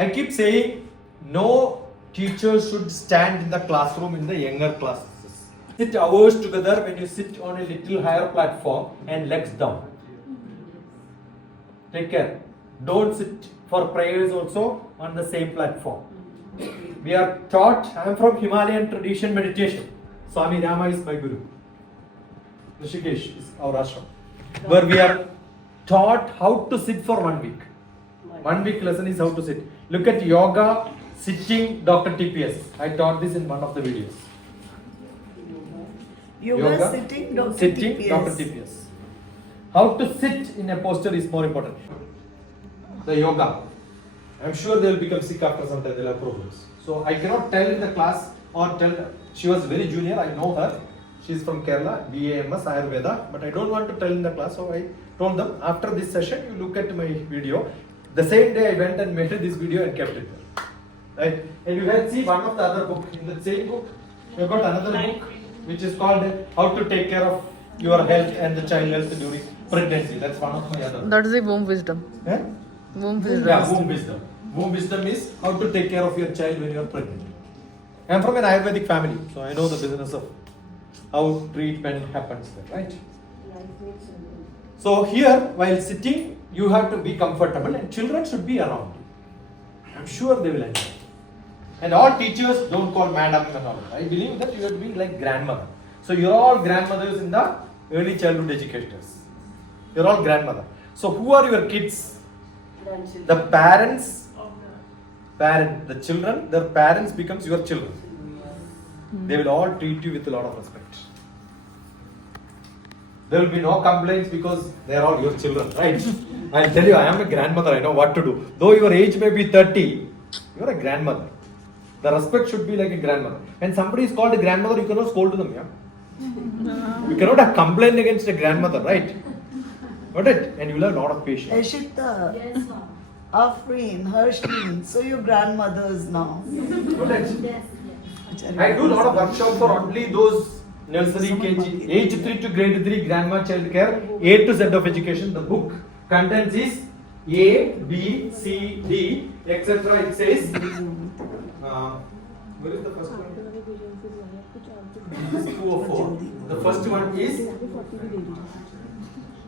I keep saying no teacher should stand in the classroom in the younger classes. Sit hours together when you sit on a little higher platform and legs down. Take care. Don't sit for prayers also on the same platform. We are taught, I am from Himalayan tradition meditation. Swami Rama is my guru. Rishikesh is our ashram. Where we are taught how to sit for 1 week. 1 week lesson is how to sit. Look at yoga sitting DrTPS. I taught this in one of the videos. Yoga sitting DrTPS. How to sit in a posture is more important. The yoga. I'm sure they will become sick after some time, they'll have problems. So I cannot tell in the class or tell, she was very junior, I know her. She's from Kerala, BAMS, Ayurveda, but I don't want to tell in the class, so I told them, after this session, you look at my video. The same day I went and made this video and kept it there. Right? And you can see one of the other book, in the same book, you've got another book, which is called How to Take Care of Your Health and the Child Health During Pregnancy. That's one of my other. That is the womb wisdom. Eh? Womb wisdom. Yeah, womb wisdom. Womb wisdom is how to take care of your child when you are pregnant. I am from an Ayurvedic family, so I know the business of how treatment happens there, right? So here, while sitting, you have to be comfortable and children should be around you. I'm sure they will enjoy. And all teachers don't call madam and all. I believe that you have to be like grandmother. So you're all grandmothers in the early childhood educators. You're all grandmother. So who are your kids? The parents, the children, their parents becomes your children. They will all treat you with a lot of respect. There will be no complaints because they are all your children, right? I'll tell you, I am a grandmother, I know what to do. Though your age may be 30, you are a grandmother. The respect should be like a grandmother. When somebody is called a grandmother, you cannot scold them, yeah? You cannot have complaint against a grandmother, right? Got it? And you will have a lot of patience. Ashita, Afreen, Harshleen, so your grandmothers now. Got it? I do a lot of workshops for only those nursery, KG, age 3 to grade 3, grandma child care, A to Z of education. The book contents is A, B, C, D, etc. It says, where is the first one? This is 2 or 4. The first one is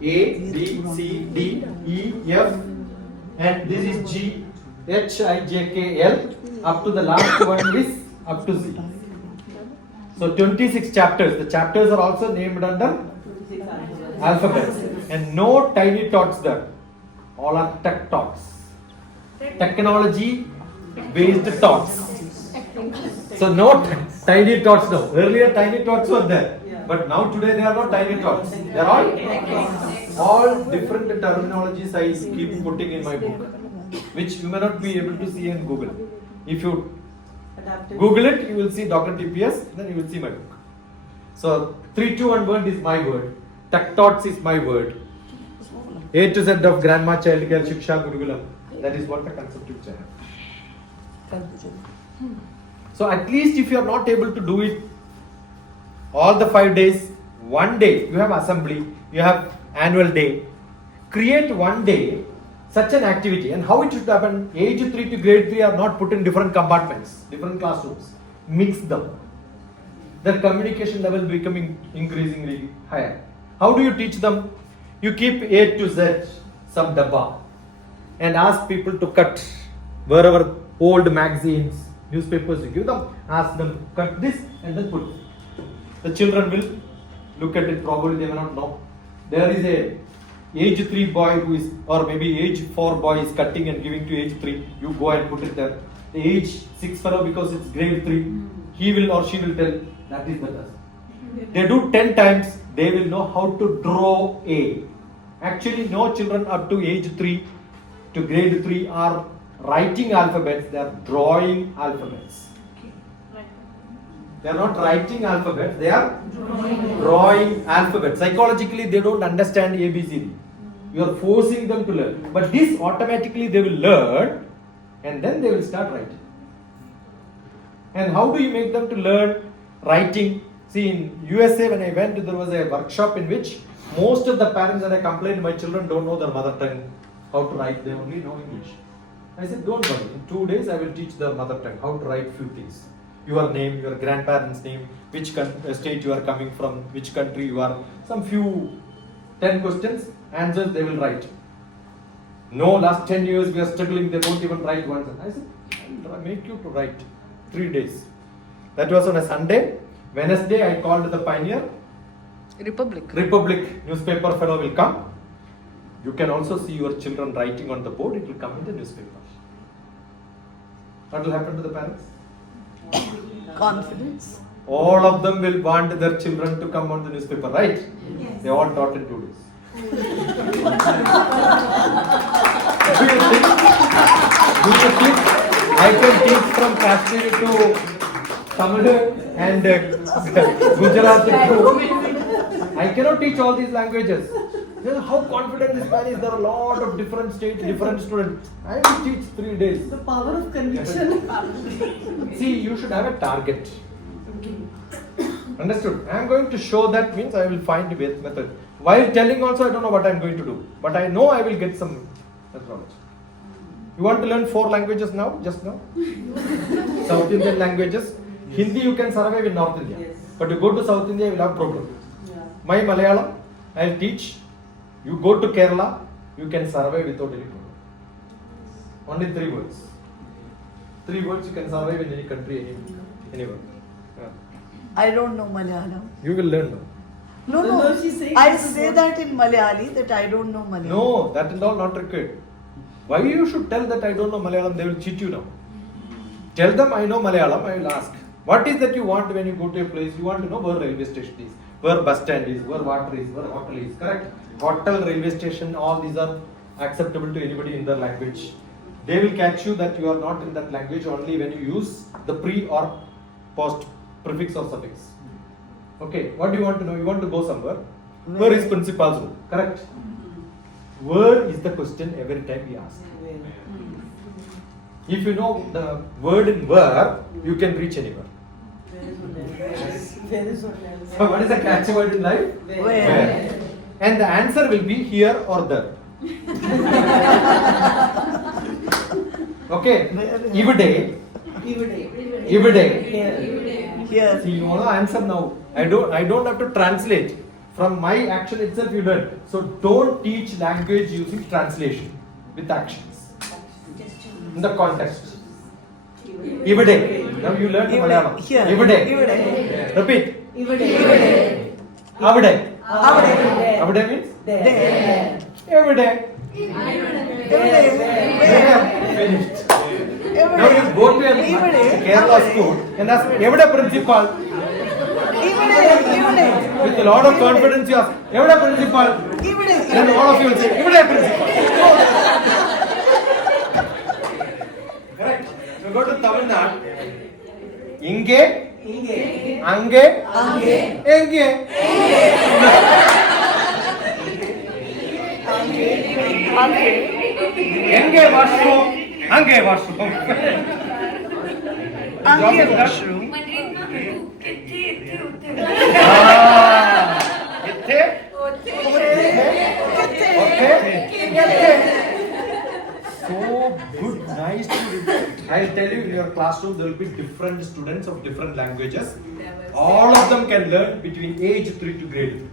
A, B, C, D, E, F, and this is G, H, I, J, K, L. Up to the last one is up to Z. So 26 chapters. The chapters are also named under alphabets. And no tiny tots there. All are tech tots. Technology based tots. So no tiny tots now. Earlier tiny tots were there. But now today they are not tiny tots. They are all different terminologies I keep putting in my book, which you may not be able to see in Google. If you Google it, you will see DrTPS, then you will see my book. So 3, 2, 1 word is my word. Tech tots is my word. A to Z of grandma child care, SHIKSHA Gurukulam. That is what the concept which I have. So at least if you are not able to do it all the 5 days, one day you have assembly, you have annual day. Create one day such an activity, and how it should happen. Age 3 to grade 3 are not put in different compartments, different classrooms. Mix them. Their communication level becoming increasingly higher. How do you teach them? You keep A to Z some dabba and ask people to cut wherever old magazines, newspapers you give them. Ask them cut this and then put. The children will look at it. Probably they may not know. There is a age 3 boy who is, or maybe age 4 boy is cutting and giving to age 3, you go and put it there. The age 6 fellow, because it's grade 3, he will or she will tell, that is better. They do 10 times, they will know how to draw A. Actually, no children up to age 3 to grade 3 are writing alphabets, they are drawing alphabets. They are not writing alphabets, they are drawing alphabets. Psychologically, they don't understand ABCD. You are forcing them to learn. But this automatically they will learn and then they will start writing. And how do you make them to learn writing? See, in USA when I went, there was a workshop in which most of the parents, and I complained, my children don't know their mother tongue, how to write, they only know English. I said, don't worry. In 2 days, I will teach the mother tongue how to write few things. Your name, your grandparents' name, which state you are coming from, which country you are. Some few 10 questions, answers they will write. No, last 10 years we are struggling. They don't even write one. I said, I'll make you to write 3 days. That was on a Sunday. Wednesday, I called the Pioneer. Republic newspaper fellow will come. You can also see your children writing on the board. It will come in the newspaper. What will happen to the parents? Confidence. All of them will want their children to come on the newspaper, right? Yes. They all taught in 2 days. Do you think I can teach from Kashmir to Tamil and Gujarat to... I cannot teach all these languages. How confident this man is. There are a lot of different states, different students. I will teach 3 days. The power of conviction. See, you should have a target. Understood? I am going to show that, means I will find a method. While telling also, I don't know what I am going to do. But I know I will get some methodology. You want to learn 4 languages now? Just now? South Indian languages. Hindi you can survive in North India. Yes. But you go to South India, you will have problem. Yeah. My Malayalam, I will teach. You go to Kerala, you can survive without any problem. Only 3 words. 3 words you can survive in any country, anywhere. Yeah. I don't know Malayalam. You will learn now. No, No, she's saying I this is say what- that in Malayali that I don't know Malayalam. No, that is all not required. Why you should tell that I don't know Malayalam? They will cheat you now. Tell them I know Malayalam, I will ask. What is that you want when you go to a place? You want to know where railway station is, where bus stand is, where water is, where hotel is, correct? Hotel, railway station, all these are acceptable to anybody in their language. They will catch you that you are not in that language only when you use the pre or post prefix or suffix. Okay, what do you want to know? You want to go somewhere. Where is principal's room? Correct? Where is the question every time we ask. If you know the word in where, you can reach anywhere. Where is what else? So what is the catchy word in life? Where? And the answer will be here or there. Okay. Ivide. Ivide. Here. See, you want to answer now. I don't have to translate. From my action itself you learn. So don't teach language using translation with actions. In the context. Ivide. Now you learn Malayalam. Here. Ivide. Ivide. Repeat. Ivide. Avide. Avide. Avide means? There. Everyday. Finished. Now you go to a Kerala school and ask, Evada principal? With a lot of confidence you ask, Evada principal? Then all of you will say, Evada principal. Correct. You go to Tamil Nadu. Inge, Ange, Enge. Enge washroom, Ange washroom. Ange washroom. Itte? Okay. So good, nice. I'll tell you, in your classroom there will be different students of different languages. All of them can learn between age 3 to grade 3.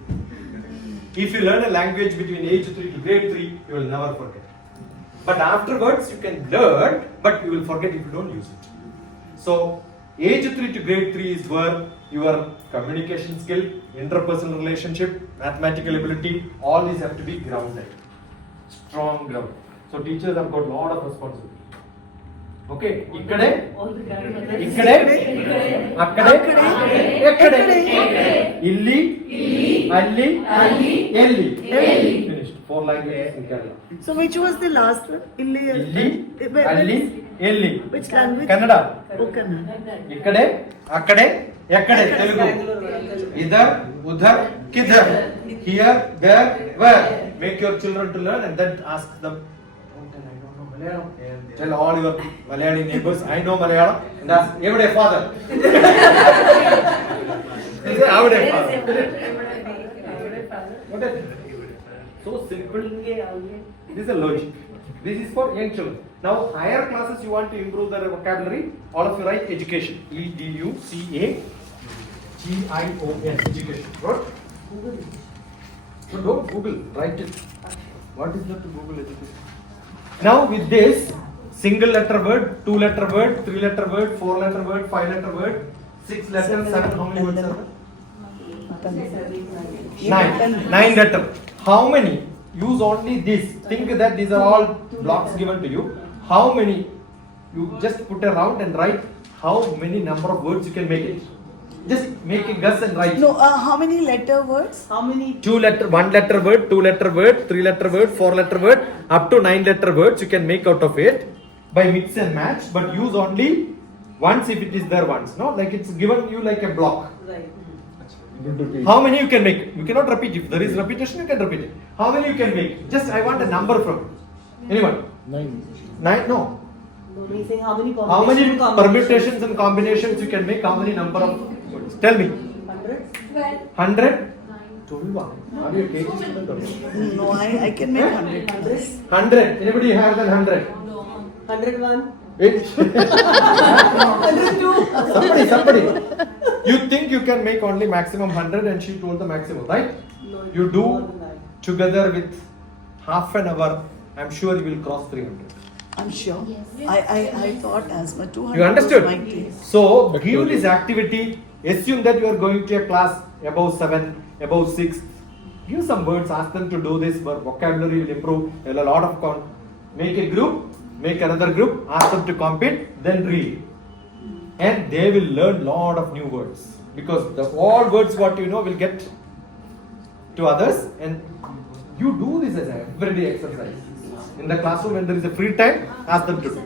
If you learn a language between age 3 to grade 3, you will never forget. But afterwards you can learn, but you will forget if you don't use it. So age 3 to grade 3 is where your communication skill, interpersonal relationship, mathematical ability, all these have to be grounded. Strong ground. So teachers have got a lot of responsibility. Okay, ikkade, ikkade, akkade, ekkade, illi, alli, elli. Finished. 4 languages in Kerala. So which was the last one? Illi, alli, elli. Which language? Kannada. Oh, Kannada. ikkade, akkade, ekkade. Telugu. Idhar, udhar, kidhar. Here, there, where. Make your children to learn and then ask them. Tell all your Malayali neighbors, I know Malayalam, and ask, Evade father? They say, Evade father. What is it? So simple. This is a logic. This is for young children. Now higher classes you want to improve their vocabulary. All of you write education. EDUCAGION. Education. What? No, don't Google. Write it. What is that to Google education? Now with this, single letter word, 2 letter word, 3 letter word, 4 letter word, 5 letter word, 6 letter, 7. How many words are there? 9 letter. How many? Use only this. Think that these are all blocks given to you. How many? You just put a round and write how many number of words you can make it. Just make a guess and write. No, how many letter words? How many? 1 letter word, 2 letter word, 3 letter word, 4 letter word, up to 9 letter words you can make out of it by mix and match, but use only once if it is there once. No, like it's given you like a block. Right. How many you can make? You cannot repeat. If there is repetition, you can repeat it. How many you can make? Just I want a number from anyone. 9. No. No, he's saying how many How many combinations? permutations and combinations you can make? How many number of words? Tell me. 100? 100? 12. Are you a KG student or what? No, I can make 100. 100. Anybody higher than 100? 101? Which? 102? Somebody. You think you can make only maximum 100 and she told the maximum, right? No, You do more than that. together with half an hour, I'm sure you will cross 300. I'm sure. I thought as much. 200 You understood? was my case. So, give this activity, assume that you are going to a class above 7, above 6. Give some words, ask them to do this, vocabulary will improve. A lot of make a group, make another group, ask them to compete, then read. And they will learn lot of new words. Because all words what you know will get to others, and you do this as an everyday exercise. In the classroom when there is a free time, ask them to do. When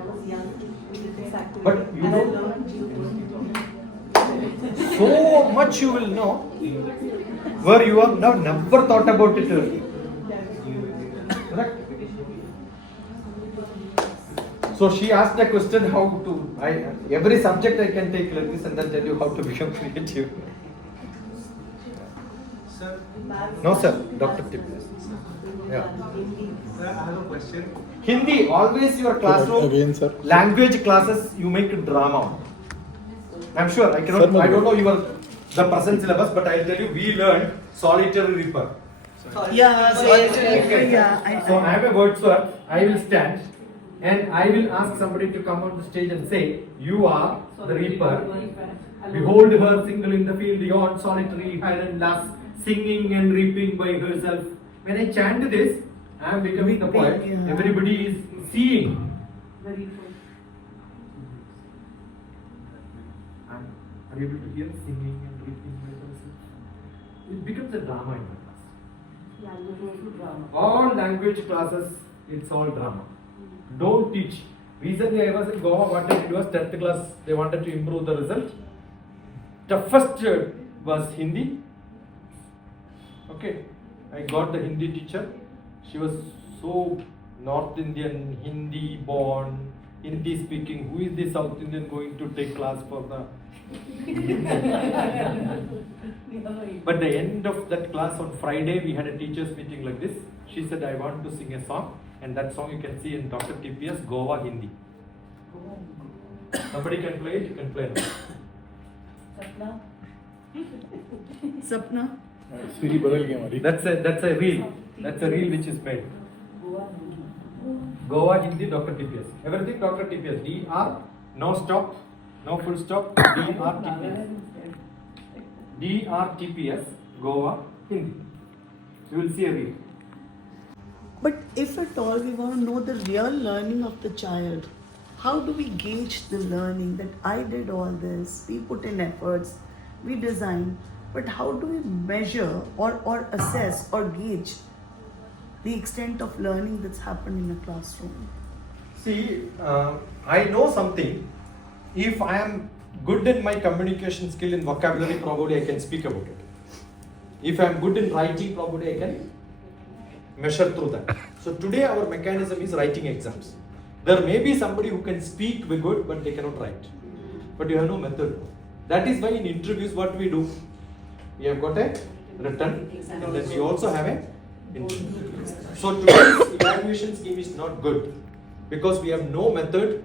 I was young, we did this activity. But you and I know- learned So much you will know where you have now never thought about it earlier. Correct? So she asked a question how to, every subject I can take like this and then tell you how to become creative. Sir, No sir, DrTPS. Yeah. I have a question. Hindi, always your classroom, Again, sir. language classes you make drama. I'm sure, I don't know the present syllabus, but I'll tell you, we learned solitary reaper. Yeah, so Okay. yeah, So I am a wordsworth, I will stand and I will ask somebody to come on the stage and say, you are the reaper. Behold her single in the field, yon solitary, high and last, singing and reaping by herself. When I chant this, I am becoming the poet. Yeah. Everybody is seeing. very good. Are you able to hear singing and reaping by herself? It becomes a drama in the class. Language also drama. All language classes, it's all drama. Don't teach. Recently I was in Goa, what I did was 10th class, they wanted to improve the result. Toughest was Hindi. Okay, I got the Hindi teacher. She was so North Indian, Hindi born, Hindi speaking. Who is the South Indian going to take class for the... But the end of that class on Friday, we had a teachers meeting like this. She said, I want to sing a song, and that song you can see in DrTPS, Goa Hindi. Somebody can play it, you can play it. Sapna? Sapna. सीढ़ी बदल गई हमारी. That's a reel. That's a reel which is made. Goa Hindi DrTPS. Everything DrTPS. DR, no stop, no full stop. DrTPS. DrTPS, Goa Hindi. You will see a reel. But if at all we want to know the real learning of the child, how do we gauge the learning that I did all this, we put in efforts, we designed, but how do we measure or assess or gauge the extent of learning that's happened in a classroom? See, I know something. If I am good in my communication skill in vocabulary, probably I can speak about it. If I am good in writing, probably I can measure through that. So today our mechanism is writing exams. There may be somebody who can speak very good, but they cannot write. But you have no method. That is why in interviews what we do, we have got a written, and then we also have a So today's evaluation scheme is not good because we have no method.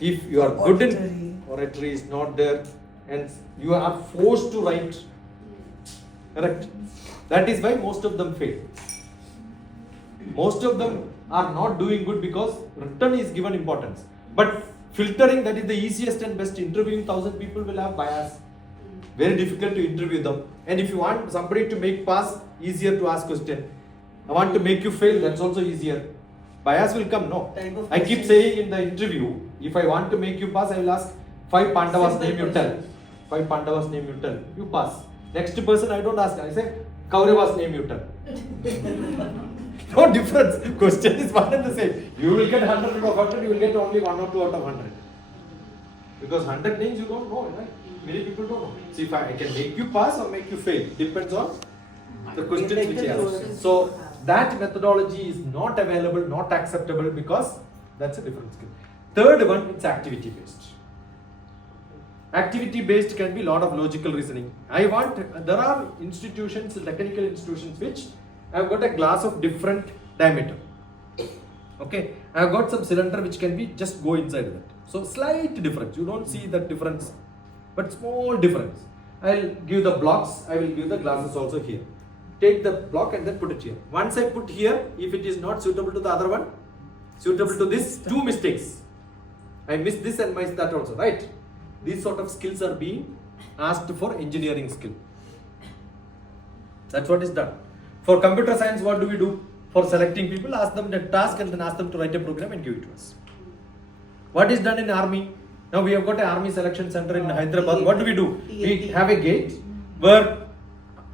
If you are good in oratory is not there, and you are forced to write. Correct. That is why most of them fail. Most of them are not doing good because written is given importance. But filtering, that is the easiest and best. Interviewing 1,000 people will have bias. Very difficult to interview them. And if you want somebody to make pass, easier to ask question. I want to make you fail, that's also easier. Bias will come, no. I keep saying in the interview, if I want to make you pass, I will ask 5 Pandavas name you tell. 5 Pandavas name you tell. You pass. Next person I don't ask. I say Kauravas name you tell. No difference. Question is one and the same. You will get 100 out of 100. You will get only 1 or 2 out of 100. Because 100 names you don't know, right? Many people don't know. See, if I can make you pass or make you fail. Depends on the questions which I ask. So that methodology is not available, not acceptable because that's a different skill. Third one, it's activity based. Activity based can be a lot of logical reasoning. There are institutions, technical institutions, which I've got a glass of different diameter. Okay, I've got some cylinder which can be just go inside that. So slight difference, you don't see that difference, but small difference. I'll give the blocks, I will give the glasses also here. Take the block and then put it here. Once I put here, if it is not suitable to the other one, suitable to this, 2 mistakes. I missed this and missed that also, right? These sort of skills are being asked for engineering skill. That's what is done. For computer science, what do we do? For selecting people, ask them the task and then ask them to write a program and give it to us. What is done in army? Now we have got an army selection center in Hyderabad. What do? We have a gate where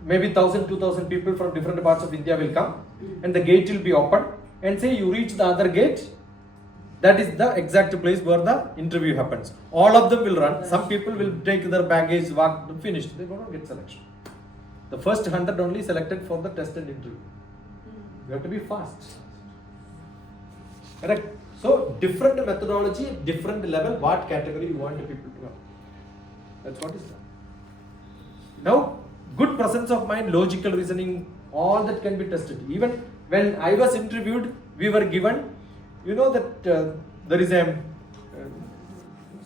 maybe 1,000, 2,000 people from different parts of India will come, and the gate will be open, and say you reach the other gate, that is the exact place where the interview happens. All of them will run. Some people will take their baggage, walk, finished. They don't get selection. The first 100 only selected for the test and interview. You have to be fast. Correct? So different methodology, different level, what category you want the people to have. That's what is done. Now, good presence of mind, logical reasoning, all that can be tested. Even when I was interviewed, we were given, you know that there is a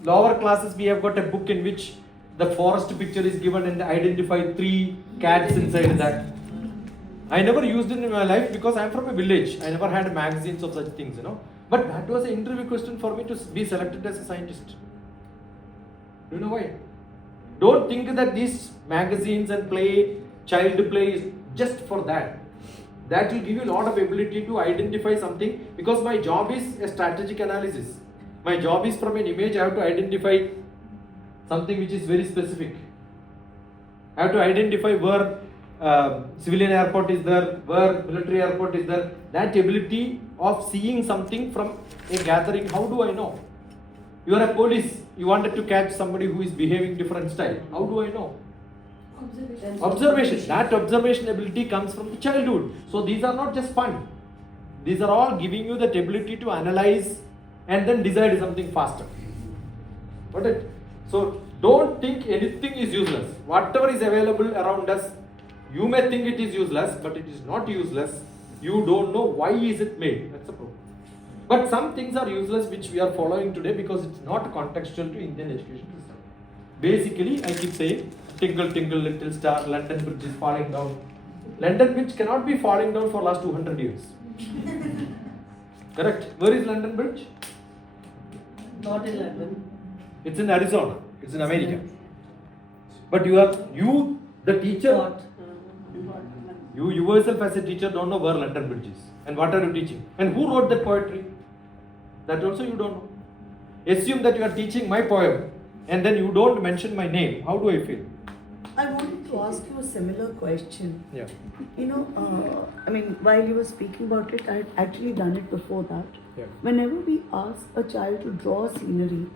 lower classes, we have got a book in which the forest picture is given and identify 3 cats inside that. I never used it in my life because I am from a village. I never had magazines of such things, you know. But that was an interview question for me to be selected as a scientist. Do you know why? Don't think that these magazines and child play is just for that. That will give you a lot of ability to identify something, because my job is a strategic analysis. My job is from an image, I have to identify something which is very specific. I have to identify where civilian airport is there, where military airport is there. That ability of seeing something from a gathering, how do I know? You are a police, you wanted to catch somebody who is behaving different style. How do I know? Observation. That observation ability comes from the childhood. So these are not just fun. These are all giving you that ability to analyze and then decide something faster. Got it? So don't think anything is useless. Whatever is available around us, you may think it is useless, but it is not useless. You don't know why is it made. That's the problem. But some things are useless which we are following today because it's not contextual to Indian education system. Basically, I keep saying, tinkle, tinkle, little star, London Bridge is falling down. London Bridge cannot be falling down for last 200 years. Correct? Where is London Bridge? Not in London. It's in Arizona. It's in America. But you, the teacher, Not. you yourself as a teacher don't know where London Bridge is. And what are you teaching? And who wrote that poetry? That also you don't know. Assume that you are teaching my poem and then you don't mention my name. How do I feel? I wanted to ask you a similar question. Yeah. You know, while you were speaking about it, I had actually done it before that. Yeah. Whenever we ask a child to draw scenery,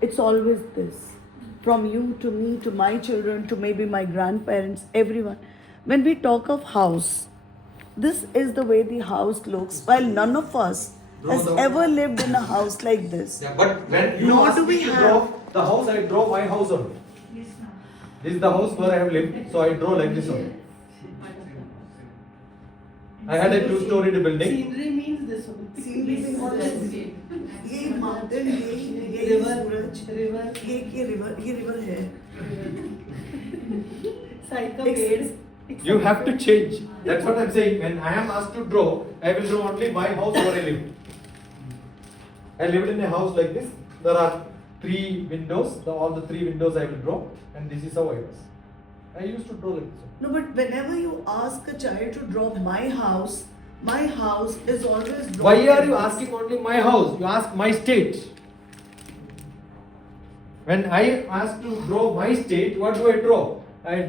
it's always this. From you to me to my children to maybe my grandparents, everyone. When we talk of house, this is the way the house looks, while none of us has ever lived in a house like this. Yeah, but when you Nor ask do me we to have- draw the house, I draw my house only. This is the house where I have lived, so I draw like this only. I had a 2-storied building. Scenery means this one. Scenery means this. ये mountain, ये सूरज, ये river है. Side का पेड़. You have to change. That's what I'm saying. When I am asked to draw, I will draw only my house where I live. I lived in a house like this. There are 3 windows. All the 3 windows I will draw, and this is how I was. I used to draw like this. No, but whenever you ask a child to draw my house is always drawn. Why are you asking only my house? You ask my state. When I ask to draw my state, what do I draw? I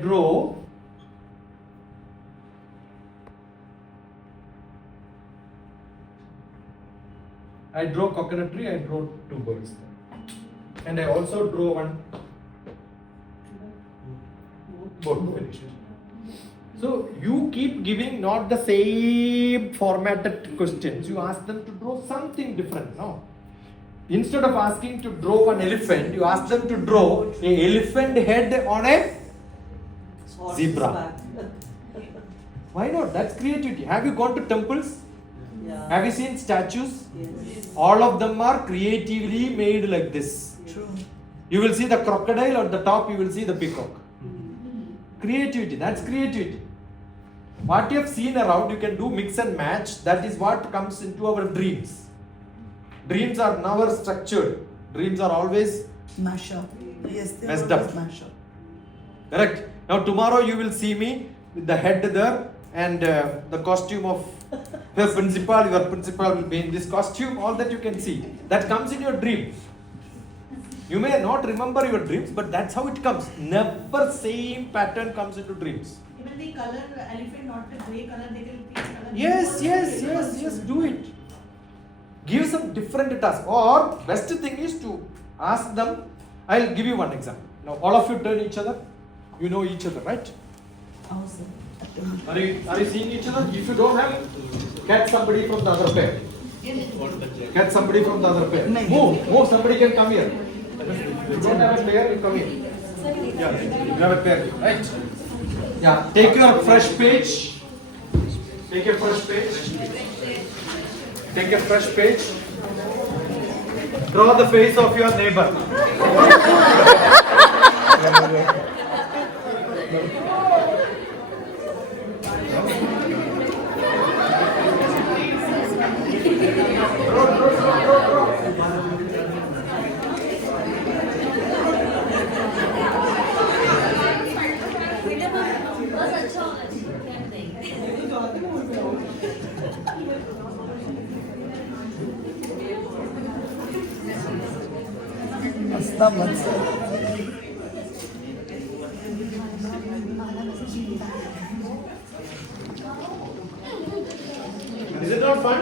draw coconut tree, I draw 2 birds. And I also draw one boat. Finished. So you keep giving not the same formatted questions. You ask them to draw something different. No. Instead of asking to draw an elephant, you ask them to draw an elephant head on a zebra. Why not? That's creativity. Have you gone to temples? Yeah. Have you seen statues? Yes. All of them are creatively made like this. True. You will see the crocodile, on the top you will see the peacock. Creativity, that's creativity. What you have seen around, you can do mix and match. That is what comes into our dreams. Dreams are never structured. Dreams are always Mash up. Yes, they messed always up. mash up. correct. Now tomorrow you will see me with the head there and the costume of your principal. Your principal will be in this costume. All that you can see. That comes in your dreams. You may not remember your dreams, but that's how it comes. Never same pattern comes into dreams. Even the color elephant, not the grey color, they can repeat color. Yes, do it. Give some different task. Or best thing is to ask them. I'll give you one example. Now all of you turn each other. You know each other, right? Are you seeing each other? If you don't have, catch somebody from the other pair. Catch somebody from the other pair. Move. Somebody can come here. If you don't have a pair, you come here. Yeah, you have a pair, right? Yeah, take your fresh page. Take a fresh page. Draw the face of your neighbor. Is it not fun?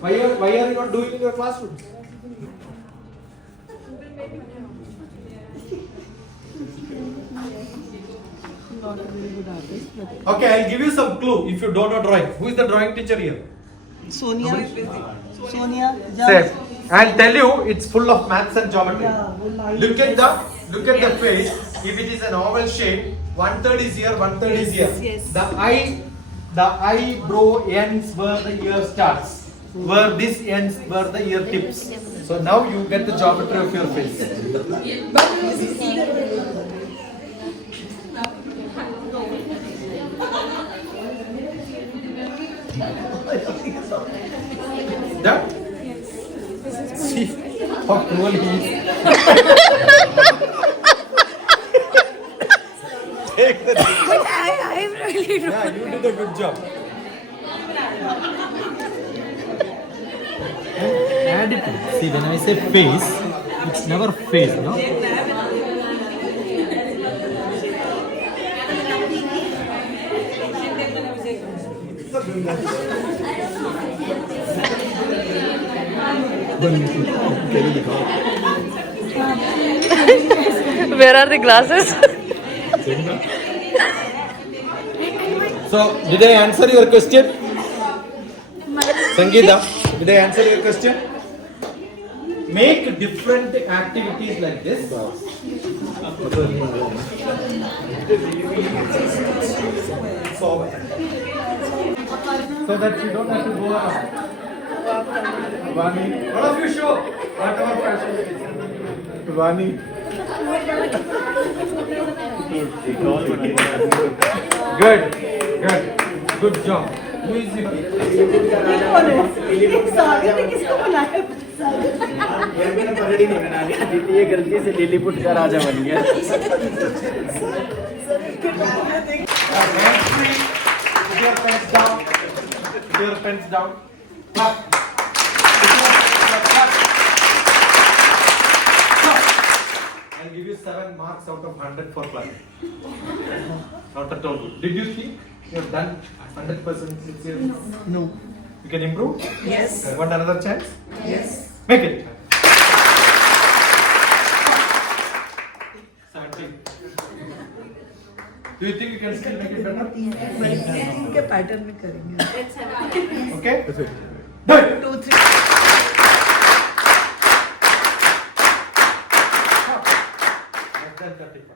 Why are you not doing in your classroom? Okay, I'll give you some clue if you don't know drawing. Who is the drawing teacher here? Sonia. Same. I'll tell you, it's full of maths and geometry. Look at the face. If it is an oval shape, 1/3 is here, 1/3 is here. Yes. The eyebrow ends where the ear starts. Where this ends, where the ear tips. So now you get the geometry of your face. Done? See how cruel he is. Take the. I'm really Yeah, you did a good job. Add it. See, when I say face, it's never face, no? Where are the glasses? So, did I answer your question? Sangeeta, did I answer your question? Make different activities like this. So, so that you don't have to go around. Vani, All of you show whatever fashion it is. Vani. Good, good, good job. Who is your? सागर ने किसको बनाया? ये गलती से Lilliput का राजा बन गया। Put your pens down. Put your pens down. Clap. I'll give you 7 marks out of 100 for clapping. Not at all good. Did you think you have done 100% sincerely? No. You can improve? Yes. Want another chance? Yes. Make it. 17. Do you think you can still make it better? तीन के pattern में करेंगे. Okay? That's it. Do it. 2, 3. Less than 35.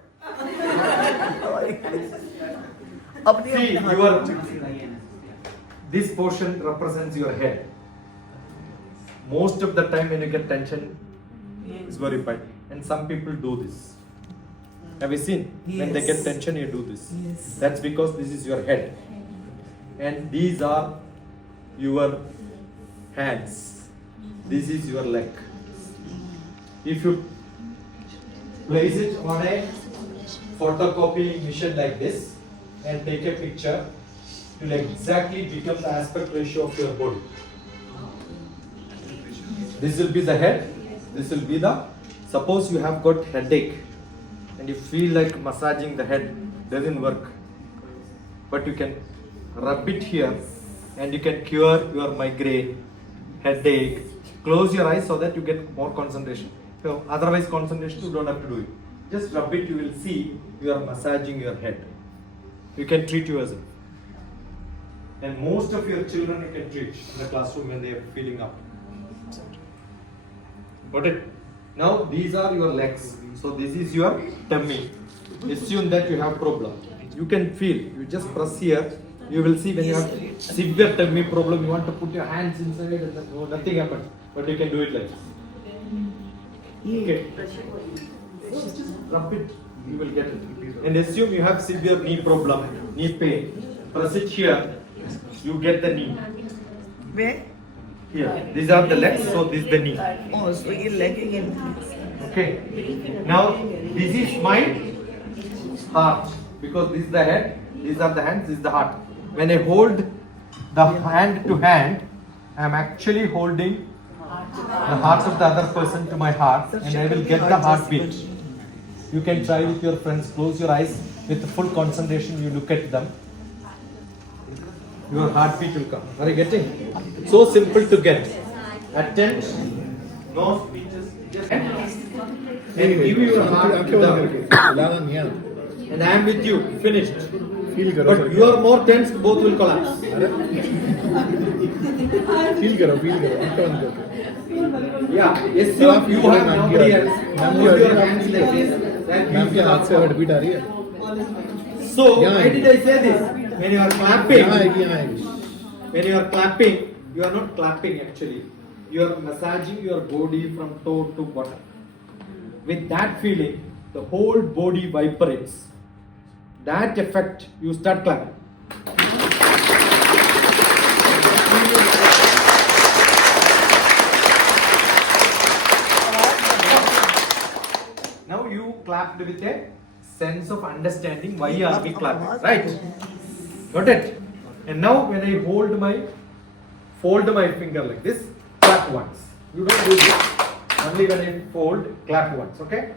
अपने See, अपने your हाथ. this portion represents your head. Most of the time when you get tension, it's very bad. And some people do this. Have you seen? When they get Yes. tension, you do this. Yes. That's because this is your head. And these are your hands. This is your leg. If you place it on a photocopying machine like this and take a picture, it will exactly become the aspect ratio of your body. This will be the head. This will be the. Suppose you have got headache and you feel like massaging the head doesn't work, but you can rub it here and you can cure your migraine, headache. Close your eyes so that you get more concentration. So otherwise concentration you don't have to do it. Just rub it, you will see you are massaging your head. You can treat yourself. And most of your children you can treat in the classroom when they are feeling up. Got it? Now these are your legs. So this is your tummy. Assume that you have problem. You can feel. You just press here. You will see when you have severe tummy problem. You want to put your hands inside and then, no, nothing happens. But you can do it like this. Okay. So just rub it. You will get it. And assume you have severe knee problem, knee pain. Press it here. You get the knee. Where? Here. These are the legs. So this is the knee. Oh, so ये legging in. Okay. Now this is my heart because this is the head, these are the hands, this is the heart. When I hold the hand to hand, I am actually holding the heart of the other person to my heart, and I will get the heartbeat. You can try with your friends. Close your eyes with full concentration. You look at them. Your heartbeat will come. Are you getting? So simple to get. Attend. No speeches. Just and give your heart to them. And I am with you. Finished. But you are more tense, both will collapse. Feel करो. Yeah. Assume you have nobody else. Use your hands like this. Ma'am के हाथ से heartbeat आ रही है. So, why did I say this? When you are clapping, यहाँ आएगी. when you are clapping, you are not clapping actually. You are massaging your body from toe to bottom. With that feeling, the whole body vibrates. That effect, you start clapping. Now you clapped with a sense of understanding why are we clapping, right? Got it? And now when I fold my finger like this, clap once. You don't do this. Only when I fold, clap once, okay?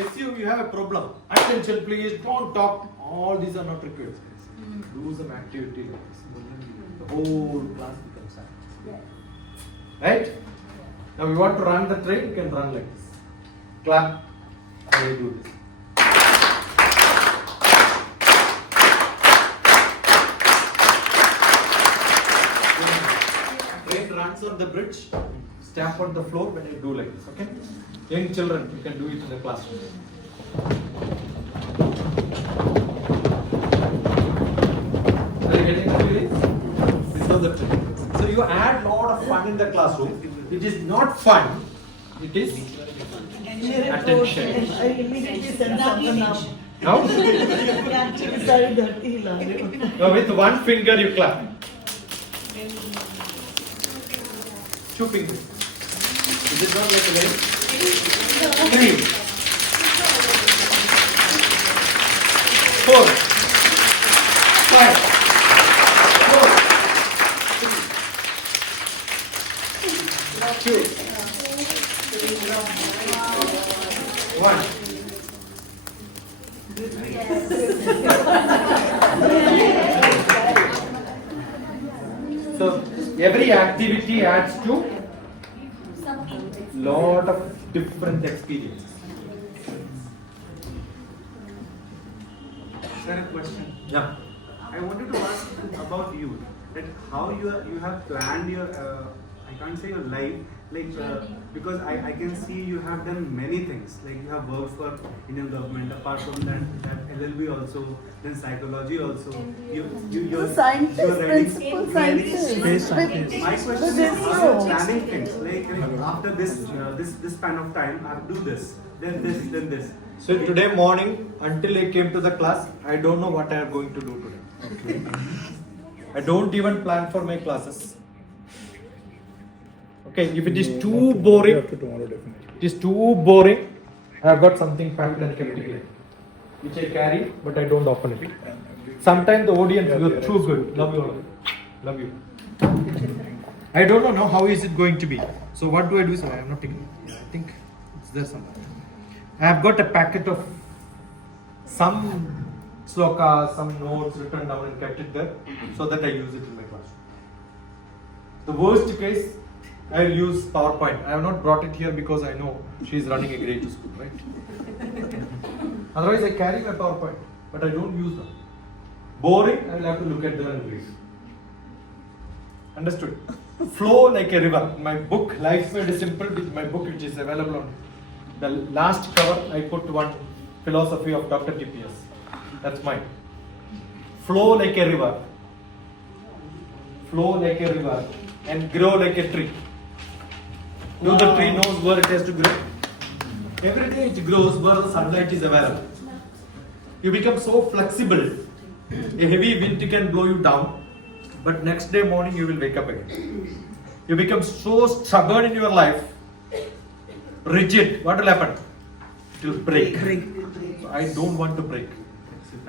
Assume you have a problem. Attention please, don't talk. All these are not required. Do some activity like this. The whole class becomes silent. Right? Now you want to run the train, you can run like this. Clap. And you do this. Train runs on the bridge. stamp on the floor when you do like this, okay? Young children, you can do it in the classroom. Are you getting the feeling? This was the trick. So you add lot of fun in the classroom. It is not fun, it is attention. I immediately send someone up. Now, Sorry, dirty line. now with one finger you clap. Two fingers. Is it not like a very? Three. Four. Five. Four. Three. Two. One. So every activity adds to lot of different experiences. Sir, a question. Yeah. I wanted to ask about you, that how you have planned your, I can't say your life, like because I can see you have done many things. Like you have worked for Indian government. Apart from that LLB also, then psychology also. You're Scientist, you're writing- principal scientist. My question is, how are you planning things? Like after this span of time, I have to do this, then this, then this. So today morning until I came to the class, I don't know what I am going to do today. I don't even plan for my classes. Okay, if it is too boring, After tomorrow, definitely. it is too boring, I have got something packed and kept here, which I carry, but I don't open it. Sometimes the audience, you are too good. Love you all. Love you. I don't know how is it going to be. So what do I do? So I am not taking. I think it's there somewhere. I have got a packet of some slokas, some notes written down and kept it there so that I use it in my classroom. The worst case, I will use PowerPoint. I have not brought it here because I know she is running a grade school, right? Otherwise, I carry my PowerPoint, but I don't use them. Boring, I will have to look at them and read. Understood? Flow like a river. My book, Life's Made Simple, with my book which is available on the last cover, I put one philosophy of DrTPS. That's mine. Flow like a river. Flow like a river and grow like a tree. Do the tree knows where it has to grow? Every day it grows where the sunlight is available. You become so flexible. A heavy wind can blow you down, but next day morning you will wake up again. You become so stubborn in your life, rigid. What will happen? It will break. So I don't want to break.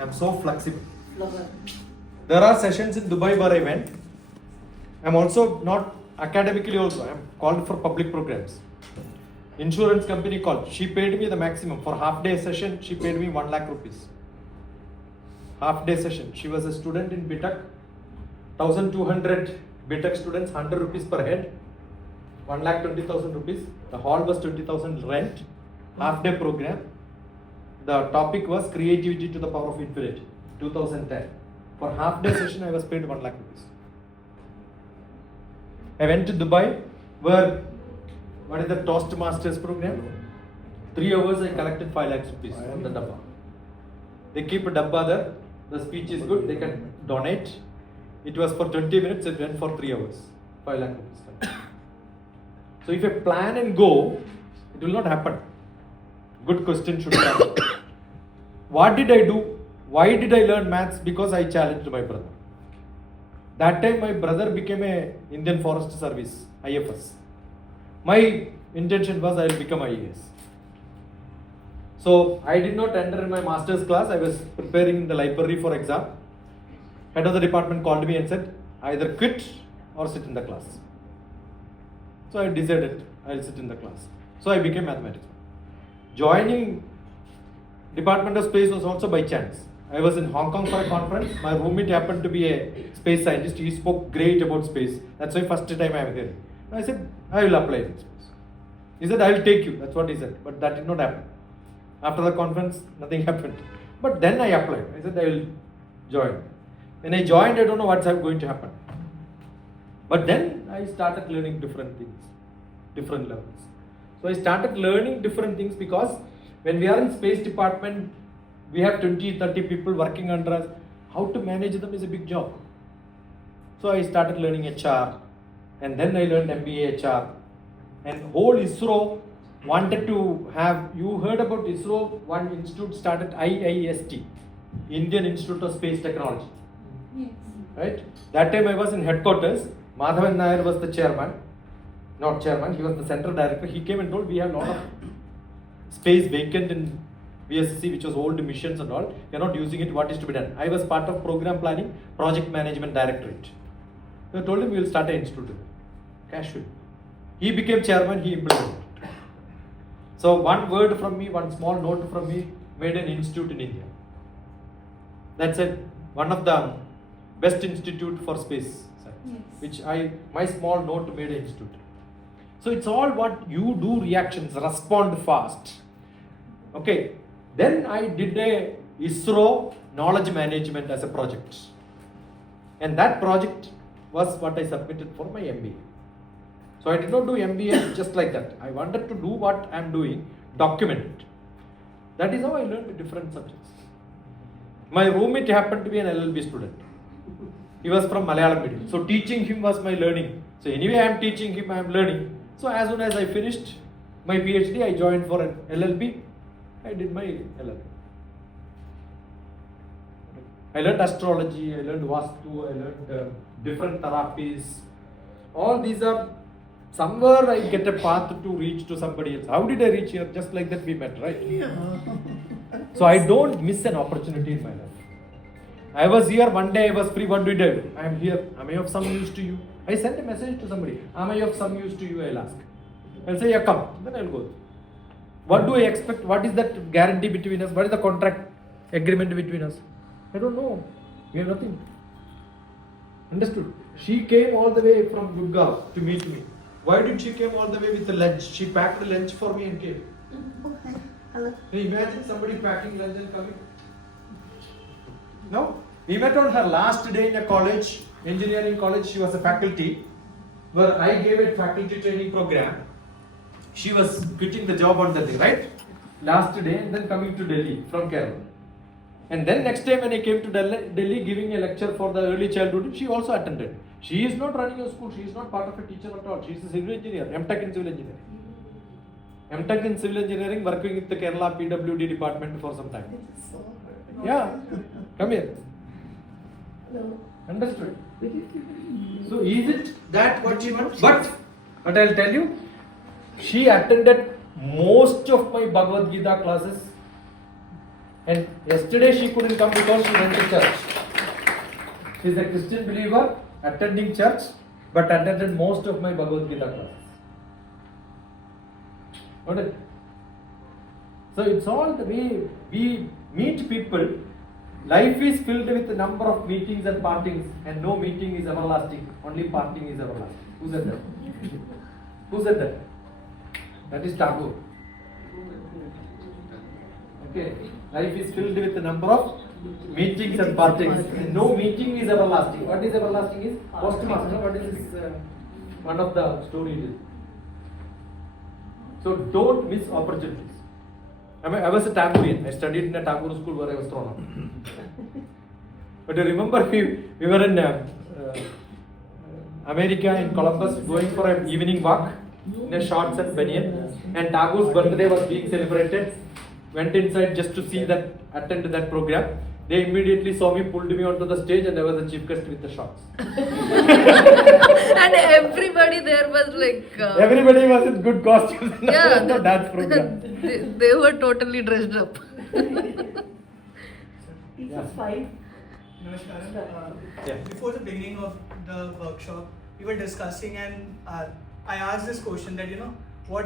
I'm so flexible. There are sessions in Dubai where I went. I'm also not academically also. I'm called for public programs. Insurance company called. She paid me the maximum. For half day session, she paid me 1 lakh rupees. Half day session. She was a student in BTech. 1200 BTech students, 100 rupees per head. 1,20,000 rupees. The hall was 20,000 rent. Half day program. The topic was creativity to the power of infinity. 2010. For half day session, I was paid 1 lakh rupees. I went to Dubai, where what is the Toastmasters program? 3 hours I collected 5 lakhs rupees from the dabba. They keep a dabba there. The speech is good. They can donate. It was for 20 minutes. It went for 3 hours. 5 lakh rupees. So if I plan and go, it will not happen. Good question should happen. What did I do? Why did I learn maths? Because I challenged my brother. That time my brother became a Indian Forest Service, IFS. My intention was I will become IAS. So I did not enter in my master's class. I was preparing in the library for exam. Head of the department called me and said, either quit or sit in the class. So I decided I'll sit in the class. So I became mathematics. Joining Department of Space was also by chance. I was in Hong Kong for a conference. My roommate happened to be a space scientist. He spoke great about space. That's why first time I am here. I said, I will apply in space. He said, I will take you. That's what he said. But that did not happen. After the conference, nothing happened. But then I applied. I said, I will join. When I joined, I don't know what's going to happen. But then I started learning different things. different levels. So I started learning different things because when we are in space department, we have 20, 30 people working under us. How to manage them is a big job. So I started learning HR, and then I learned MBA HR. And whole ISRO wanted to have, you heard about ISRO, one institute started IIST, Indian Institute of Space Technology. Yes. Right? That time I was in headquarters. Madhavan Nair was the chairman. Not chairman, he was the central director. He came and told we have a lot of space vacant in VSSC, which was old missions and all. We are not using it. What is to be done? I was part of program planning, project management directorate. So I told him we will start an institute. Casual. He became chairman, he implemented. So one word from me, one small note from me made an institute in India. That's it. One of the best institute for space science, which my small note made an institute. So it's all what you do, reactions, respond fast. Okay. Then I did a ISRO knowledge management as a project. And that project was what I submitted for my MBA. So I did not do MBA just like that. I wanted to do what I am doing, document it. That is how I learned different subjects. My roommate happened to be an LLB student. He was from Malayalam medium. So teaching him was my learning. So anyway I am teaching him, I am learning. So as soon as I finished my PhD, I joined for an LLB. I did my LLB. I learned astrology, I learned Vastu, I learned different therapies. All these are, somewhere I get a path to reach to somebody else. How did I reach here? Just like that we met, right? Yeah. So I don't miss an opportunity in my life. I was here, one day I was free, what did I do? I am here, am I of some use to you? I sent a message to somebody, am I of some use to you? I'll ask. I'll say, yeah, come. Then I'll go. What do I expect? What is that guarantee between us? What is the contract agreement between us? I don't know. We have nothing. Understood? She came all the way from Gurgaon to meet me. Why did she came all the way with the lunch? She packed the lunch for me and came. Okay. Hello. Can you imagine somebody packing lunch and coming? No? We met on her last day in a college, engineering college. She was a faculty where I gave a faculty training program. She was quitting the job on that day, right? Last day and then coming to Delhi from Kerala. And then next time when I came to Delhi giving a lecture for the early childhood, she also attended. She is not running a school, she is not part of a teacher at all. She is a civil engineer, MTech in civil engineering. MTech in civil engineering, working with the Kerala PWD department for some time. Yeah, come here. Hello. Understood? So is it that what she wants? But I'll tell you, she attended most of my Bhagavad Gita classes, and yesterday she couldn't come because she went to church. She is a Christian believer, attending church, but attended most of my Bhagavad Gita classes. Got it? So it's all the way we meet people. Life is filled with a number of meetings and partings, and no meeting is everlasting. Only parting is everlasting. Who said that? Who said that? That is Tagore. Okay. Life is filled with a number of meetings and partings, and no meeting is everlasting. What is everlasting is postmaster. What is this? One of the stories. So don't miss opportunities. I was a Tagorean. I studied in a Tagore school where I was thrown out. But I remember we were in America, in Columbus, going for an evening walk in a shorts and banyan, and Tagore's birthday was being celebrated. Went inside just to see that, attend that program. They immediately saw me, pulled me onto the stage, and I was the chief guest with the shorts. And everybody there was like. Everybody was in good costumes. Yeah, No dance program. they were totally dressed up. Teacher 5. Namaskar. Yeah. Before the beginning of the workshop, we were discussing, and I asked this question that what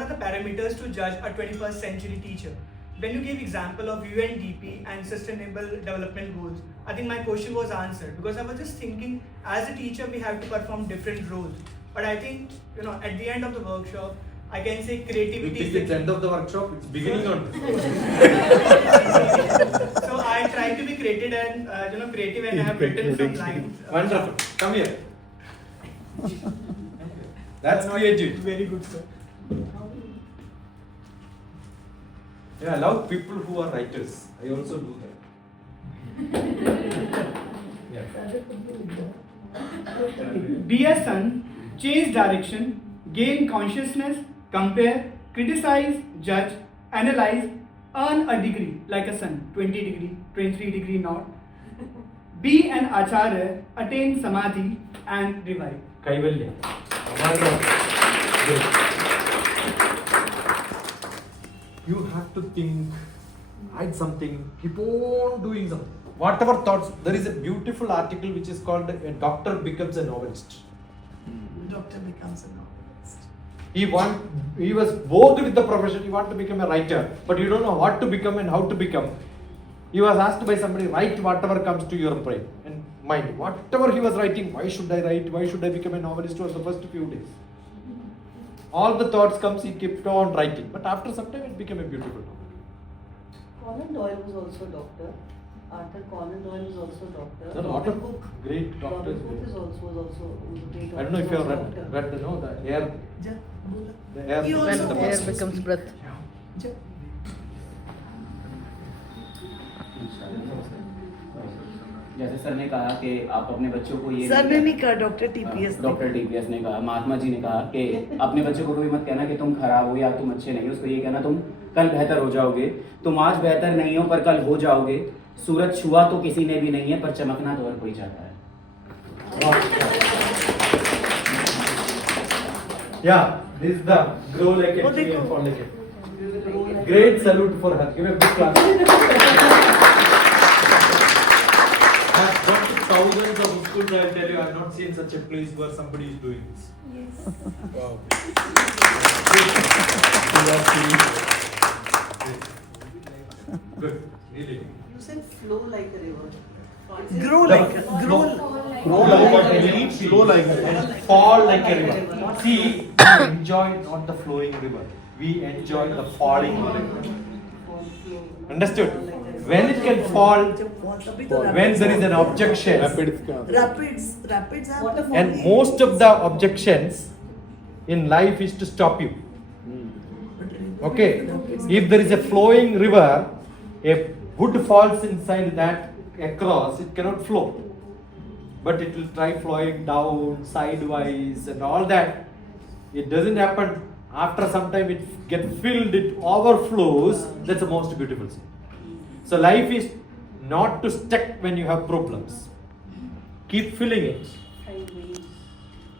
are the parameters to judge a 21st century teacher? When you gave example of UNDP and Sustainable Development Goals, I think my question was answered, because I was just thinking, as a teacher we have to perform different roles. But I think at the end of the workshop, I can say creativity. You think it's end of the workshop? It's beginning on. So I try to be creative and I have written some lines. Wonderful. Come here. That's Not creativity. Very good, sir. Yeah, I love people who are writers. I also do that. Yeah. Be a sun, change direction, gain consciousness, compare, criticize, judge, analyze, earn a degree like a sun, 20 degree, 23 degree not. Be an acharya, attain samadhi and revive. Kaivalya. You have to think, write something, keep on doing something. Whatever thoughts, there is a beautiful article which is called A Doctor Becomes a Novelist. Doctor becomes a novelist. He was bored with the profession, he wanted to become a writer, but you don't know what to become and how to become. He was asked by somebody, write whatever comes to your brain and mind. Whatever he was writing, why should I write, why should I become a novelist, was the first few days. All the thoughts comes, he kept on writing, but after some time it became a beautiful novel. Conan Doyle was also a doctor. Arthur Conan Doyle was also a doctor. There are a lot of great doctors. Robin Hood was also a great doctor. I don't know if you have was a doctor. read the air. Ja, bola. The air He becomes also the was. Air monster. becomes breath. Ja. जैसे sir ने कहा कि आप अपने बच्चों को ये sir ने नहीं कहा, डॉक्टर टीपीएस डॉक्टर टीपीएस ने कहा, महात्मा जी ने कहा कि अपने बच्चों को कभी मत कहना कि तुम खराब हो या तुम अच्छे नहीं हो, उसको ये कहना तुम कल बेहतर हो जाओगे, तुम आज बेहतर नहीं हो पर कल हो जाओगे, सूरज छुआ तो किसी ने भी नहीं है पर चमकना तो हर कोई चाहता है. Yeah, this is the grow like a tree and fall like a tree. Great salute for her. Give a big clap. I've gone to thousands of schools. I'll tell you, I've not seen such a place where somebody is doing this. Wow. Good, really. You said flow like a river. Grow like a, grow. Grow like a tree, flow like a And fall like a river. See, we enjoy not the flowing river. We enjoy the falling river. Understood? When it can fall, तभी तो when there is an objection, rapids have the and most of the objections in life is to stop you. Okay, if there is a flowing river, if wood falls inside that across, it cannot flow. But it will try flowing down, sideways and all that. It doesn't happen. After some time it gets filled, it overflows. That's the most beautiful thing. So life is not to stuck when you have problems. Keep filling it.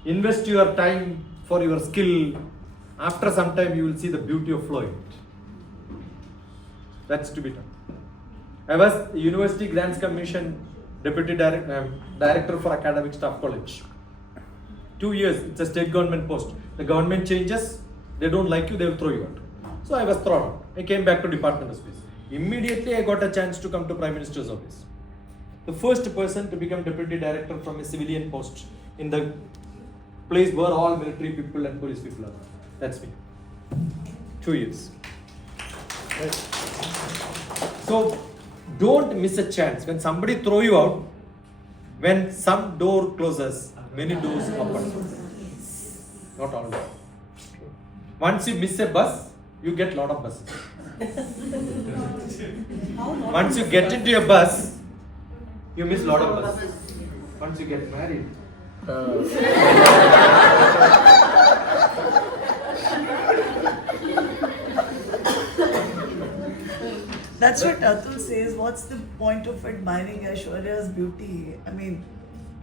Invest your time for your skill. After some time you will see the beauty of flowing. That's to be done. I was University Grants Commission Deputy Director for Academic Staff College. 2 years, it's a state government post. The government changes, they don't like you, they will throw you out. So I was thrown out. I came back to Department of Space. Immediately I got a chance to come to Prime Minister's office. The first person to become Deputy Director from a civilian post in the place where all military people and police people are. That's me. 2 years. Right. So don't miss a chance. When somebody throw you out, when some door closes, many doors open. Not always. Once you miss a bus, you get lot of buses. Once you get into a bus, you miss lot of buses. Once you get married, That's what Atul says. What's the point of admiring Aishwarya's beauty? I mean,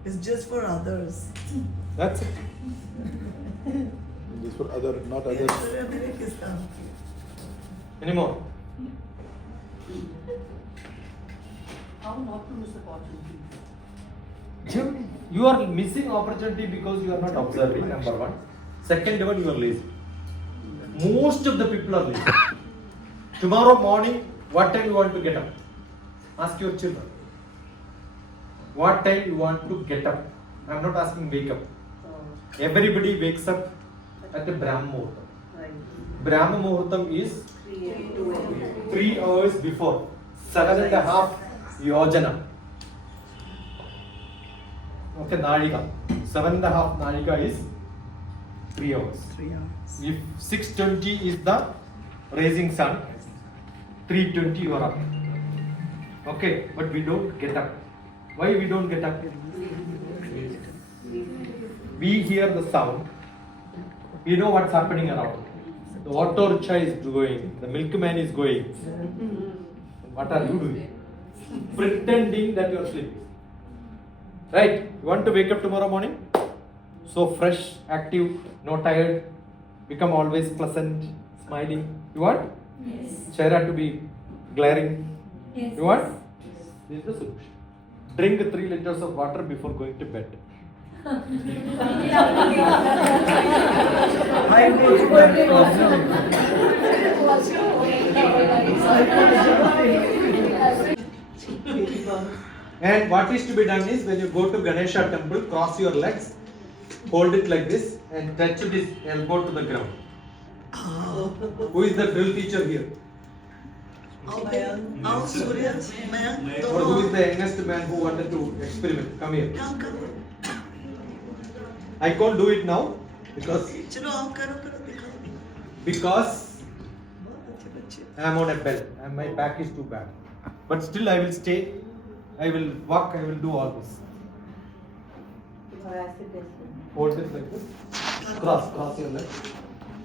it's just for others. that's it. Just for other, not others. Aishwarya mere kiska? Any more? How not to miss opportunity? You are missing opportunity because you are not observing, number one. Second one, you are lazy. Most of the people are lazy. Tomorrow morning, what time you want to get up? Ask your children. What time you want to get up? I am not asking wake up. Everybody wakes up at the Brahma Muhurtam. Right. Brahma Muhurtam is 3 hours before. 7.5 yojana. Okay, Nalika. 7.5 Nalika is 3 hours. 3 hours. If 6:20 is the rising sun, 3:20 you are up. Okay, but we don't get up. Why we don't get up? We hear the sound. We know what's happening around. The auto rickshaw is going. The milkman is going. What are you doing? Pretending that you are sleeping. Right? You want to wake up tomorrow morning? So fresh, active, no tired, become always pleasant, smiling. You want? Yes. Chehra to be glaring. Yes. You want? This is the solution. Drink 3 liters of water before going to bed. And what is to be done is when you go to Ganesha temple, cross your legs, hold it like this and touch this elbow to the ground. Who is the drill teacher here? Our Surya, Mayank, Or who is the youngest man who wanted to experiment? Come here. come. I can't do it now because चलो आप करो दिखाओ. because बहुत अच्छे बच्चे. I am on a belt and my back is too bad. But still I will stay. I will walk. I will do all this. Hold it like this. Cross your leg.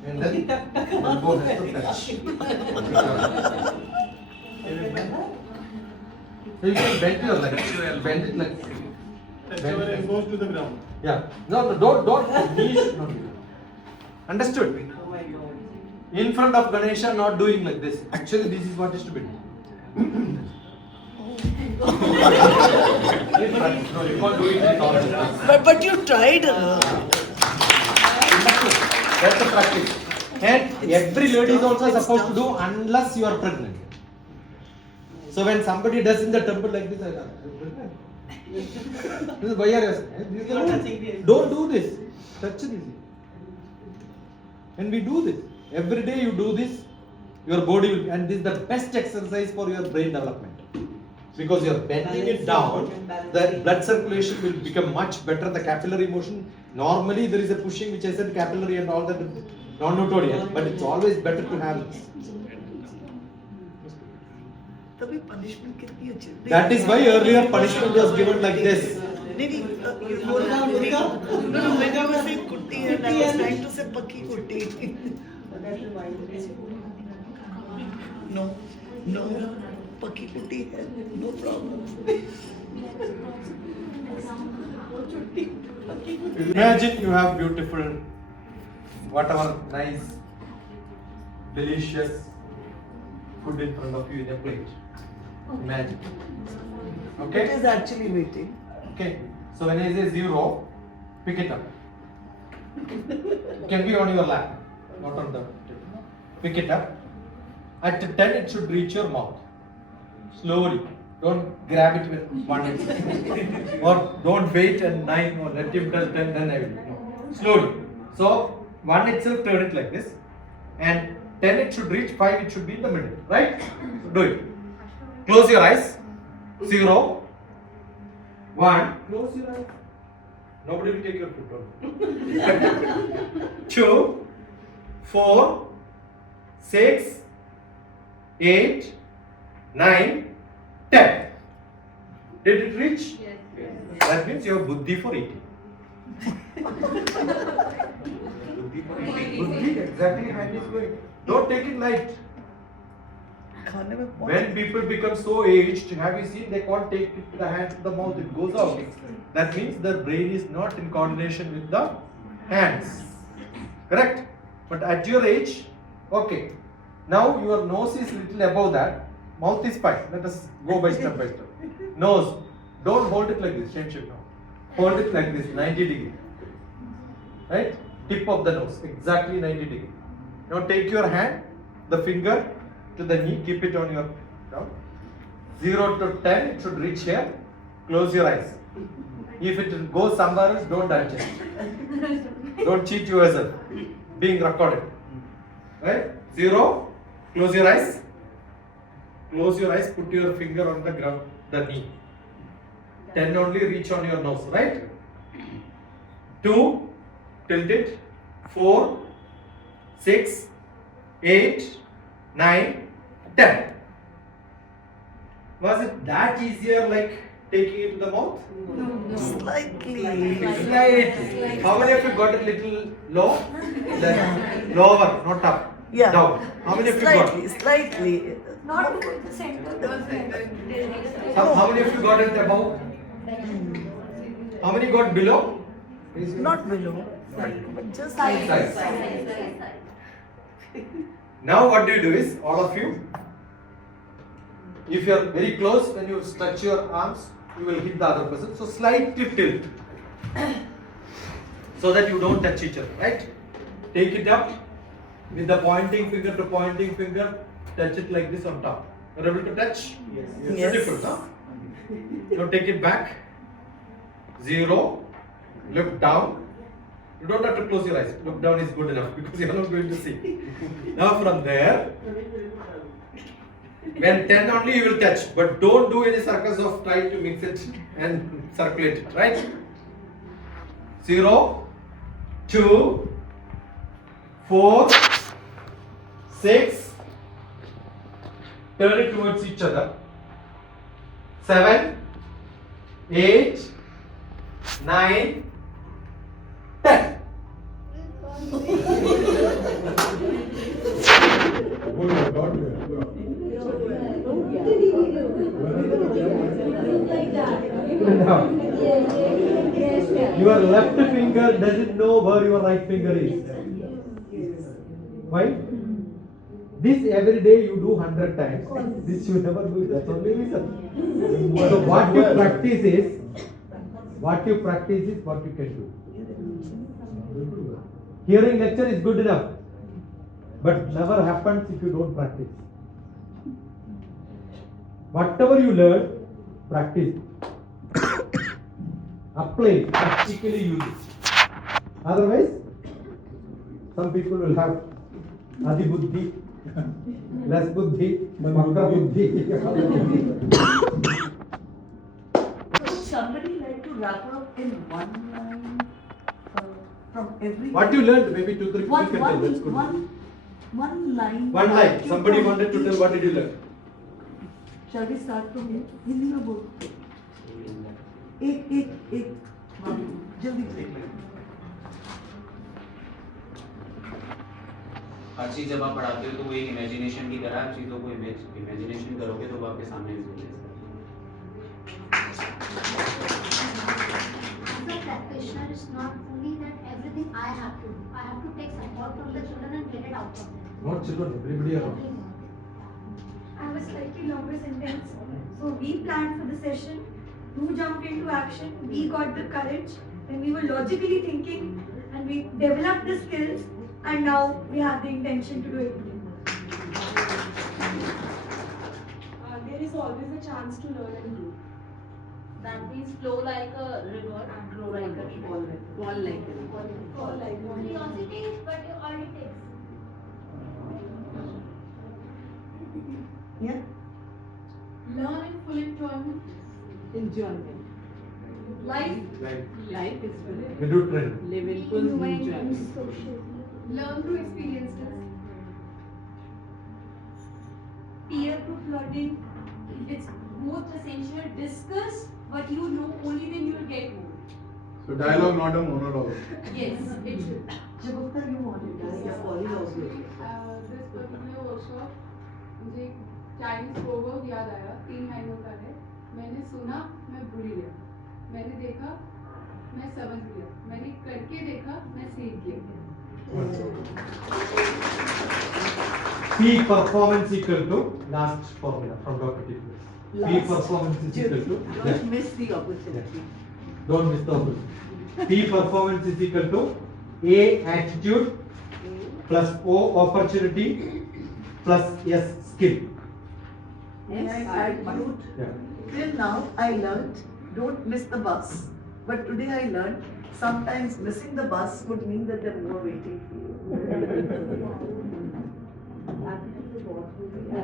And then elbow has to touch. So you can bend your leg. Bend it like this. Bend it. Goes to the ground. Yeah. No, don't. Knees should not be there. Understood? Oh my God. In front of Ganesha, not doing like this. Actually, this is what is to be done. No, you can't do it with all the time. But you tried. That's the practice. And every lady is also supposed to do unless you are pregnant. So when somebody does in the temple like this, I am pregnant. This is why you are don't do this. Touch this. And we do this. Every day you do this, your body will, and this is the best exercise for your brain development. Because you are bending it down, the blood circulation will become much better, the capillary motion. Normally there is a pushing which I said capillary and all that non-notarial, but it's always better to have this. तभी punishment कितनी अच्छी. That is why earlier punishment was given like this. नहीं you बोल रहा कुट्टी. No, when you were saying कुट्टी and I was trying to say पक्की कुट्टी. No, पक्की कुट्टी है. No problem. Imagine you have beautiful, whatever nice, delicious food in front of you in a plate. Imagine. It Okay? is actually waiting. Okay. So when I say 0, pick it up. It can be on your lap, not on the table. Pick it up. At 10, it should reach your mouth. Slowly. Don't grab it with 1 or don't wait and 9 or let him tell 10, then I will. No. Slowly. So 1 itself, turn it like this. And 10 it should reach, 5 it should be in the middle. Right? So do it. Close your eyes. 0. 1. Close your eyes. Nobody will take your food. 2. 4. 6. 8. 9. 10. Did it reach? Yes. That means you have buddhi for eating. Buddhi, exactly how it is going. Don't take it light. खाने में When people become so aged, have you seen they can't take it to the hand to the mouth, it goes out. That means their brain is not in coordination with the hands. Correct? But at your age, okay. Now your nose is little above that. Mouth is fine. Let us go by step by step. Nose. Don't hold it like this. Same shape now. Hold it like this, 90 degree. Right? Tip of the nose. Exactly 90 degree. Now take your hand, the finger to the knee. Keep it on your down. 0 to 10. It should reach here. Close your eyes. If it goes somewhere else, don't adjust. Don't cheat yourself. Being recorded. Right? 0. Close your eyes. Close your eyes, put your finger on the ground, the knee. 10 only reach on your nose, right? 2, tilt it. 4, 6, 8, 9, 10. Was it that easier like taking it to the mouth? Slightly. Slightly. How many of you got a little low? Then lower, not up. Yeah. Down. How many of you got? Slightly. Not the center. How many of you got it above? How many got below? Not below, but just Side. like Now what do you do is, all of you, if you are very close, when you stretch your arms, you will hit the other person. So slightly tilt, so that you don't touch each other, right? Take it up with the pointing finger to pointing finger, touch it like this on top. Are you able to touch? Yes. Yes. Beautiful, huh? Now take it back. 0. Look down. You don't have to close your eyes. Look down is good enough because you are not going to see. Now from there, when 10 only you will touch, but don't do any circus of trying to mix it and circulate it, right? 0, 2, 4, 6, turn it towards each other. 7, 8, 9, 10. Your left finger doesn't know where your right finger is. Why? This every day you do 100 times. This you never do. That's only reason. So what you practice is what you can do. Hearing lecture is good enough, but never happens if you don't practice. Whatever you learn, practice. Apply, practically use it. Otherwise, some people will have Adi Buddhi, less Buddhi, Makra Buddhi. Would somebody like to wrap up in one line from every? What you learned, maybe 2, 3 people can tell. That's good. One line. One line. Somebody wanted to tell what did you learn? Shall we start from here? Hindi में बोल. एक जल्दी से. हर चीज जब आप पढ़ाते हो तो वो एक इमेजिनेशन की तरह आप चीजों को इमेजिनेशन करोगे तो वो आपके सामने As a practitioner, it's not only that everything I have to do. I have to take support from the children and get it out of them. Not children, everybody around. Everyone. I have a slightly longer sentence. So we planned for the session, you jumped into action, we got the courage, and we were logically thinking, and we developed the skills, and now we have the intention to do it. There is always a chance to learn and grow. That means flow like a river and grow like a tree. Fall like a river. Fall like one. Curiosity is what all it takes. Yeah. Learn in full enjoyment. Enjoyment. Life. Life is full. We do trend. Live in full enjoyment. Learn through experiences. Peer group learning, it's most essential. Discuss what you know, only then you will get more. So dialogue, not a monologue. Yes, it should. Jabukta, you wanted to say Actually, this particular workshop, मुझे एक Chinese proverb याद आया. 3 लाइनों का है. मैंने सुना, मैं भूल गया. मैंने देखा, मैं समझ गया. मैंने करके देखा, मैं सीख गया. Peak performance equal to last formula from DrTPS. Peak performance is equal to. Don't miss the opportunity. Don't miss the opportunity. P performance is equal to A attitude plus O opportunity plus S skill. Yes, attitude. Yeah. Till now, I learned don't miss the bus. But today I learned sometimes missing the bus would mean that there are more waiting for you.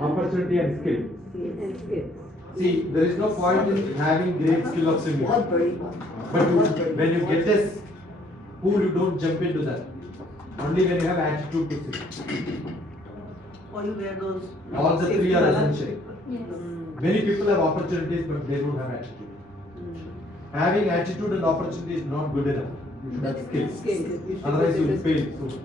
Opportunity and skill. See, there is no point in having great skill of swimming. All very But when you get a pool, you don't jump into that. Only when you have attitude to sit. Or you wear those. All the three are essential. Mm. Many people have opportunities, but they don't have attitude. Having attitude and opportunity is not good enough. You should have skills. Otherwise, you will fail soon.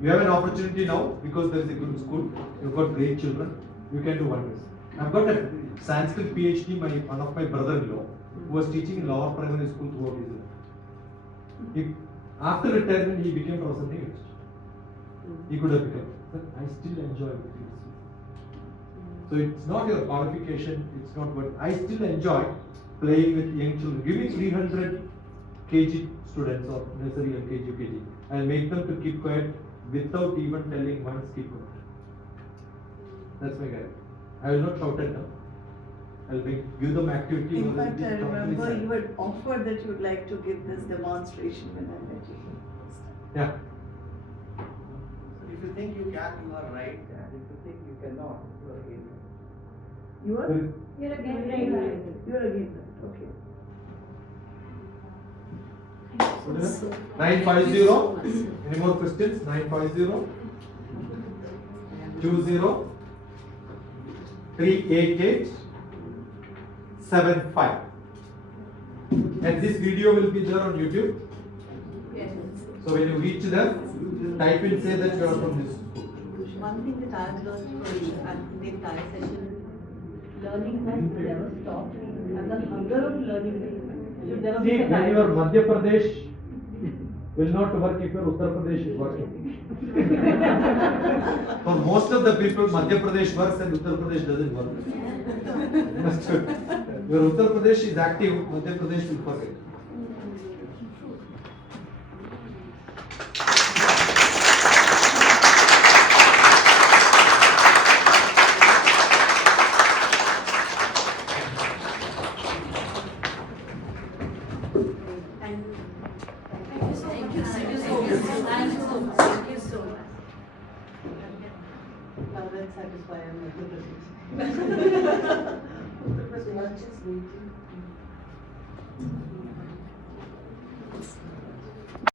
You have an opportunity now because there is a good school. You've got great children. You can do wonders. I've got a Sanskrit PhD. One of my brother-in-law who was teaching in lower primary school throughout his life. After retirement, he became professor in English. He could have become, but I still enjoy what he is. So it's not your qualification. It's not what I still enjoy playing with young children. Give me 300 kg students or nursery or KG, UKG. I'll make them to keep quiet without even telling once keep quiet. That's my guide. I will not shout at them. I'll give them activity. In fact, I remember you had offered that you would like to give this demonstration when I met you. Yeah. So if you think you can, you are right, and if you think you cannot, you are against it. You are? You're again right. You are against that. Okay. 950. Any more questions? 950 20 388 75. And this video will be there on YouTube. Yes. So when you reach there, type in, say that you are from this school. One thing that I've learned from the entire session, learning has never stopped, and the hunger of learning should never be See, the when your Madhya Pradesh will not work if your Uttar Pradesh is working. For most of the people, Madhya Pradesh works and Uttar Pradesh doesn't work. Your Uttar Pradesh is active, Madhya Pradesh will forget. Now let's satisfy our Madhya Pradesh. Lunch is waiting.